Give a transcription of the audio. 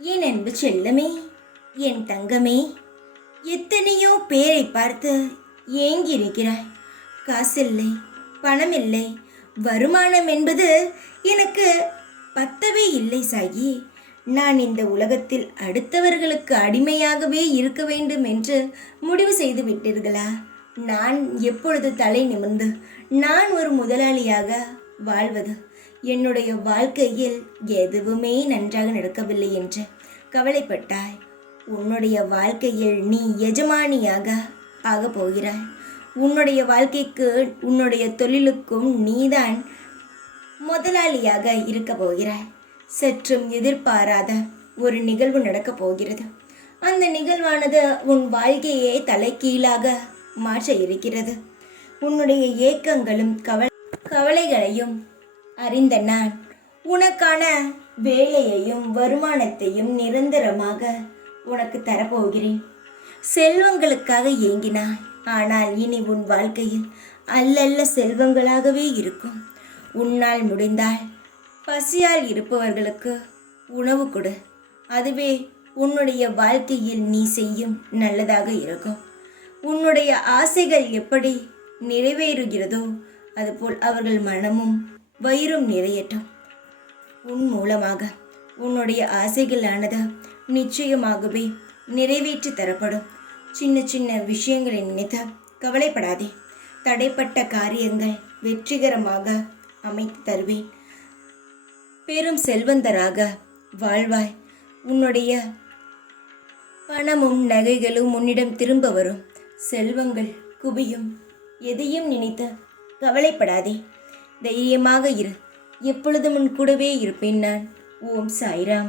என் அன்பு செல்லமே, என் தங்கமே, எத்தனையோ பேரை பார்த்து ஏங்கி இருக்கிறாய். காசில்லை, பணமில்லை, வருமானம் என்பது எனக்கு பத்தவே இல்லை சாயி. நான் இந்த உலகத்தில் அடுத்தவர்களுக்கு அடிமையாகவே இருக்க வேண்டும் என்று முடிவு செய்து விட்டீர்களா? நான் எப்பொழுது தலை நிமிர்ந்து நான் ஒரு முதலாளியாக வாழ்வது? என்னுடைய வாழ்க்கையில் எதுவுமே நன்றாக நடக்கவில்லை என்று கவலைப்பட்டாய். உன்னுடைய வாழ்க்கையில் நீ எஜமானியாக ஆகப் போகிறாய். உன்னுடைய வாழ்க்கைக்கு, உன்னுடைய தொழிலுக்கும் நீதான் முதலாளியாக இருக்க போகிறாய். சற்றும் எதிர்பாராத ஒரு நிகழ்வு நடக்கப் போகிறது. அந்த நிகழ்வானது உன் வாழ்க்கையை தலைகீழாக மாற்ற இருக்கிறது. உன்னுடைய ஏக்கங்களும் கவலைகளையும் அறிந்த நான் உனக்கான வேலையையும் வருமானத்தையும் நிரந்தரமாக உனக்கு தரப்போகிறேன். செல்வங்களுக்காக ஏங்கினாய், ஆனால் இனி உன் வாழ்க்கையில் அல்லல்ல செல்வங்களாகவே இருக்கும். உன்னால் முடிந்தால் பசியால் இருப்பவர்களுக்கு உணவு கொடு. அதுவே உன்னுடைய வாழ்க்கையில் நீ செய்யும் நல்லதாக இருக்கும். உன்னுடைய ஆசைகள் எப்படி நிறைவேறுகிறதோ அதுபோல் அவர்கள் மனமும் வயிறும் நிறையட்டும். உன் மூலமாக உன்னுடைய ஆசைகளானது நிச்சயமாகவே நிறைவேற்றி தரப்படும். சின்ன சின்ன விஷயங்களை நினைத்து கவலைப்படாதே. தடைப்பட்ட காரியங்கள் வெற்றிகரமாக அமைத்து தருவேன். பெரும் செல்வந்தராக வாழ்வாய். உன்னுடைய பணமும் நகைகளும் உன்னிடம் திரும்ப வரும். செல்வங்கள் குவியும். எதையும் நினைத்து கவலைப்படாதே. தைரியமாக இரு. எப்பொழுதும் உன் கூடவே இருப்பேன் நான். ஓம் சாய்ராம்.